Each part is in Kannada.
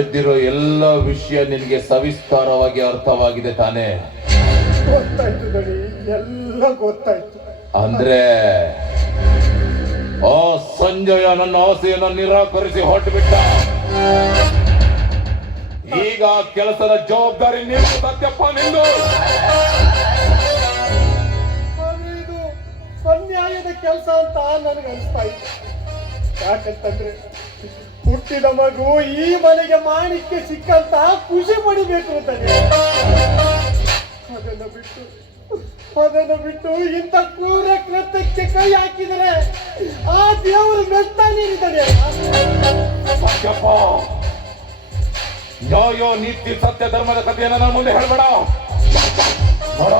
ನಡೆದಿರೋ ಎಲ್ಲ ವಿಷಯ ನಿನಗೆ ಸವಿಸ್ತಾರವಾಗಿ ಅರ್ಥವಾಗಿದೆ ತಾನೇ? ಗೊತ್ತಾಯ್ತು ದಣಿ, ಎಲ್ಲ ಗೊತ್ತಾಯ್ತು. ಅಂದ್ರೆ ಆ ಸಂಜಯ ನನ್ನ ಆಸೆಯನ್ನು ನಿರಾಕರಿಸಿ ಹೊರಟುಬಿಟ್ಟ. ಈಗ ಕೆಲಸದ ಜವಾಬ್ದಾರಿ ನೀವು ಸತ್ಯಪ್ಪ ನಿಂದು. ಇದು ಅನ್ಯಾಯದ ಕೆಲಸ ಅಂತ ನನಗೆ ಅನಿಸ್ತಾ ಇತ್ತು. ಯಾಕಂತಂದ್ರೆ ಹುಟ್ಟಿದ ಮಗು ಈ ಮನೆಗೆ ಮಾಣಿಕ್ಯ ಸಿಕ್ಕಂತ ಖುಷಿ ಪಡಿಬೇಕು ಅಂತಾನೆ. ಅದನ್ನು ಬಿಟ್ಟು ಇಂಥ ಕ್ರೂರ ಕೃತ್ಯಕ್ಕೆ ಕೈ ಹಾಕಿದರೆ ಆ ದೇವರು ಮೆಚ್ತಾನೆ ಇದ್ದಾನೆ. ಸತ್ಯಪ್ಪ, ನ್ಯಾಯ ನೀತಿ ಸತ್ಯ ಧರ್ಮದ ಕಥೆಯನ್ನು ನನ್ನ ಮುಂದೆ ಹೇಳ್ಬೇಡ. ನೋಡ,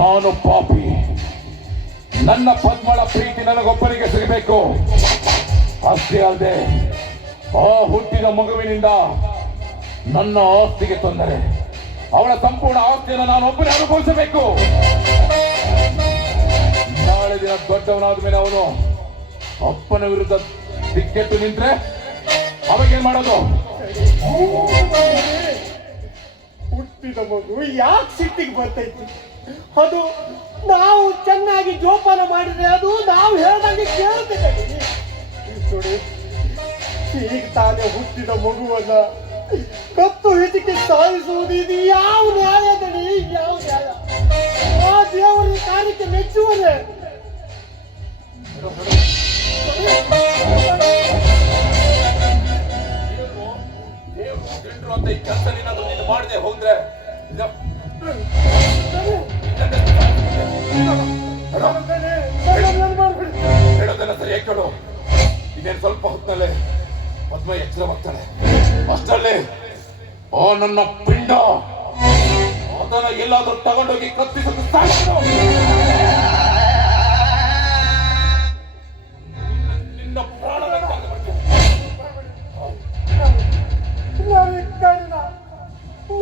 ನಾನು ಪಾಪಿ. ನನ್ನ ಪದ್ಮಳ ಪ್ರೀತಿ ನನಗೊಬ್ಬನಿಗೆ ಸಿಗಬೇಕು. ಅಷ್ಟೇ ಅಲ್ಲದೆ ಆ ಹುಟ್ಟಿದ ಮಗುವಿನಿಂದ ನನ್ನ ಆಸ್ತಿಗೆ ತೊಂದರೆ. ಅವಳ ಸಂಪೂರ್ಣ ಆಸ್ತಿಯನ್ನು ನಾನು ಒಬ್ಬನೇ ಅನುಭವಿಸಬೇಕು. ನಾಳೆ ದಿನ ದೊಡ್ಡವನಾದ ಮೇಲೆ ಅವನು ಅಪ್ಪನ ವಿರುದ್ಧ ದಿಕ್ಕೆಟ್ಟು ನಿಂತ್ರೆ ಅವಾಗೇನ್ ಮಾಡೋದು? ಹುಟ್ಟಿದ ಮಗು ಯಾಕೆ ಸಿಟ್ಟಿಗೆ ಬರ್ತೈತಿ? ಅದು ನಾವು ಚೆನ್ನಾಗಿ ಜೋಪಾನ ಮಾಡಿದ್ರೆ ಅದು ನಾವು ಹೇಳ್ದಂಗೆ ಕೇಳುತ್ತೆ. ನೋಡಿ, ಈಗ ತಾನೇ ಹುಟ್ಟಿದ ಮಗುವನ್ನ ಕತ್ತು ಹಿಡಿಕೆ ಸಾಧಿಸುವುದು ಇದು ಯಾವ ನ್ಯಾಯದಲ್ಲಿ? ಯಾವ ನ್ಯಾಯ? ಆ ದೇವರ ಕಾರ್ಯಕ್ಕೆ ಮೆಚ್ಚುವರೆ. ಅಂತ ಈ ಕೆಲಸ ನೀನು ಮಾಡದೆ ಹೋದ್ರೆ ಹೇಳೋದನ್ನ ಸರಿ ಕೇಳು. ಇನ್ನೇನು ಸ್ವಲ್ಪ ಹೊತ್ತಲ್ಲೇ ಪದ್ಮ ಎಚ್ಚರವಾಗ್ತಾಳೆ. ಅಷ್ಟಲ್ಲೇ ಆ ನನ್ನ ಪಿಂಡ ಅದನ್ನ ಎಲ್ಲಾದ್ರೂ ತಗೊಂಡೋಗಿ ಕತ್ತಿಸೋದು ಸಾಕು. ನಿನ್ನ ಪ್ರಾಣ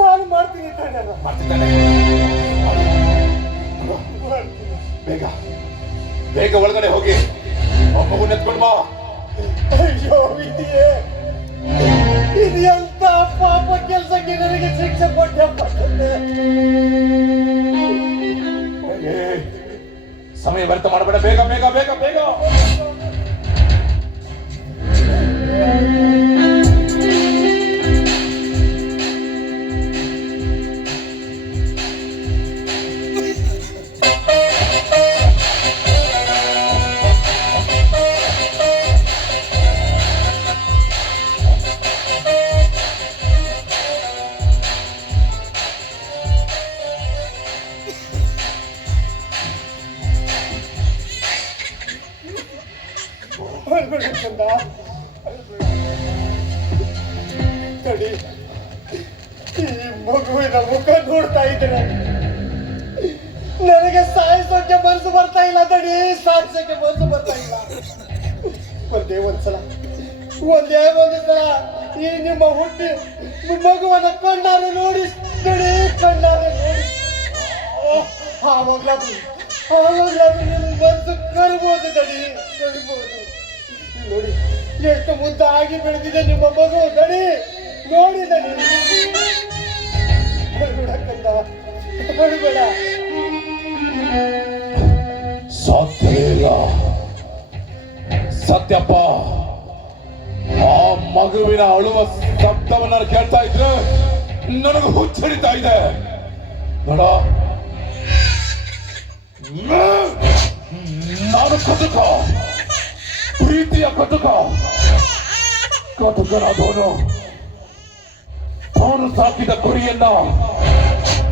ನಾನು ಮಾಡ್ತೀನಿ. ಬೇಗ ಬೇಗ ಒಳಗಡೆ ಹೋಗಿ ಮಗುನ ಎತ್ಕೊಂಡು ಬಾ. ಅಯ್ಯೋ ವಿಧಿಯೇ, ಇದೆಂತ ಪಾಪ ಕೆಲಸಕ್ಕೆ ನನಗೆ ಶಿಕ್ಷೆ ಕೊಟ್ಟೆ. ಸಮಯ ವ್ಯರ್ಥ ಮಾಡಬೇಡ. ಬೇಗ ಬೇಗ ಬೇಗ ಬೇಗ. ನೋಡಿ, ಈ ಮಗುವಿನ ಮುಖ ನೋಡ್ತಾ ಇದ್ರೆ ನನಗೆ ಸಾಯಿಸೋಕೆ ಮನಸ್ಸು ಬರ್ತಾ ಇಲ್ಲ. ತಡಿ, ಸಾಯಿಸೋಕೆ ಮನಸ್ಸು ಬರ್ತಾ ಇಲ್ಲ. ಒಂದೇ ಒಂದು ಸಲ ಈ ನಿಮ್ಮ ಹುಟ್ಟಿ ಮಗುವನ್ನ ಕಣ್ಣಾರೆ ನೋಡಿ, ಕಣ್ಣಾರೆ ನೋಡಿ. ಆವಾಗ್ಲಾದ್ರು ನಿನ್ನ ಮನಸ್ಸು ಕರ್ಬೋದು. ತಡಿ, ಕರ್ಬೋದು. ನೋಡಿ ಎಷ್ಟು ಮುದ್ದಾಗಿ ಬೆಳೆದಿದೆ ನಿಮ್ಮ ಮಗು. ದಡಿ ನೋಡಿ, ದಡಿ ಬೇಡ. ಸಾಧ್ಯವೇ ಇಲ್ಲ ಸತ್ಯಪ್ಪ. ಆ ಮಗುವಿನ ಅಳುವ ಶಬ್ದವನ್ನ ಕೇಳ್ತಾ ಇದ್ರೆ ನನಗೆ ಹುಚ್ಚರಿತಾ ಇದೆ. ನೋಡ, ನಾನು ಕಟುಕ, ಪ್ರೀತಿಯ ಕಟುಕನಾದವನು ತಾನು ಸಾಕಿದ ಕುರಿಯನ್ನ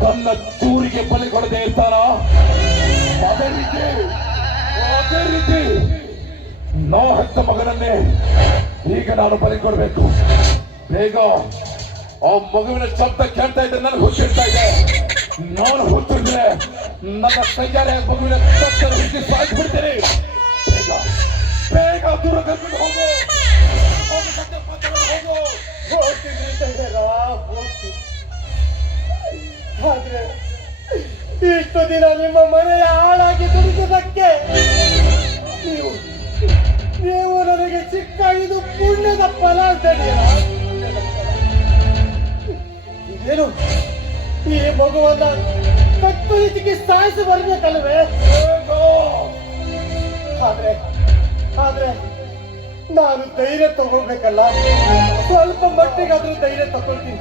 ತನ್ನ ಚೂರಿಗೆ ಬಲಿ ಕೊಡದೆ ಇರ್ತಾನ. ಅದೇ ರೀತಿ ನಾ ಹೆತ್ತ ಮಗನನ್ನೇ ಈಗ ನಾನು ಬಲಿ ಕೊಡ್ಬೇಕು. ಬೇಗ ಆ ಮಗುವಿನ ಶಬ್ದ ಕೇಳ್ತಾ ಇದ್ರೆ ನನಗೆ ಹುಚ್ಚಿಡ್ತಾ ಇದೆ. ನಾನು ಹುಚ್ಚಿದ್ರೆ ನನ್ನ ಕೈಯಾರೆ ಮಗುವಿನ ಶಬ್ದ ಹುಚ್ಚಿ ಸಾಯಿಸ್ಬಿಡ್ತೇನೆ. ಬೇಗ ಬೇಗ ದೂರ ಕರ್ಕೊಂಡು ಹೋಗು. ಆದ್ರೆ ಇಷ್ಟು ದಿನ ನಿಮ್ಮ ಮನೆಯ ಹಾಳಾಗಿ ದುಡಿದಕ್ಕೆ ನೀವು ನನಗೆ ಸಿಕ್ಕ ಇದು ಪುಣ್ಯದ ಫಲ. ಏನು ಈ ಮಗುವನ್ನ ಕತ್ತು ರೀತಿಗೆ ಸಾಯಿಸಿ ಬರ್ಬೇಕಲ್ವೇ? ಆದ್ರೆ ಆದ್ರೆ ನಾನು ಧೈರ್ಯ ತಗೋಬೇಕಲ್ಲ, ಸ್ವಲ್ಪ ಮಟ್ಟಿಗಾದ್ರೂ ಧೈರ್ಯ ತಗೊಳ್ತೀನಿ.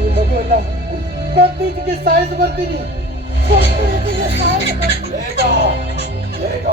ಈ ಮಗುವನ್ನ ಕತ್ತೀಚಿಗೆ ಸಾಯಿಸಿ ಬರ್ತೀನಿ. ಕತ್ತೂರಿಗೆ ಸಾಯಿಸಿ ಬರ್ತೀನಿ. ಬೇಗ ಬೇಗ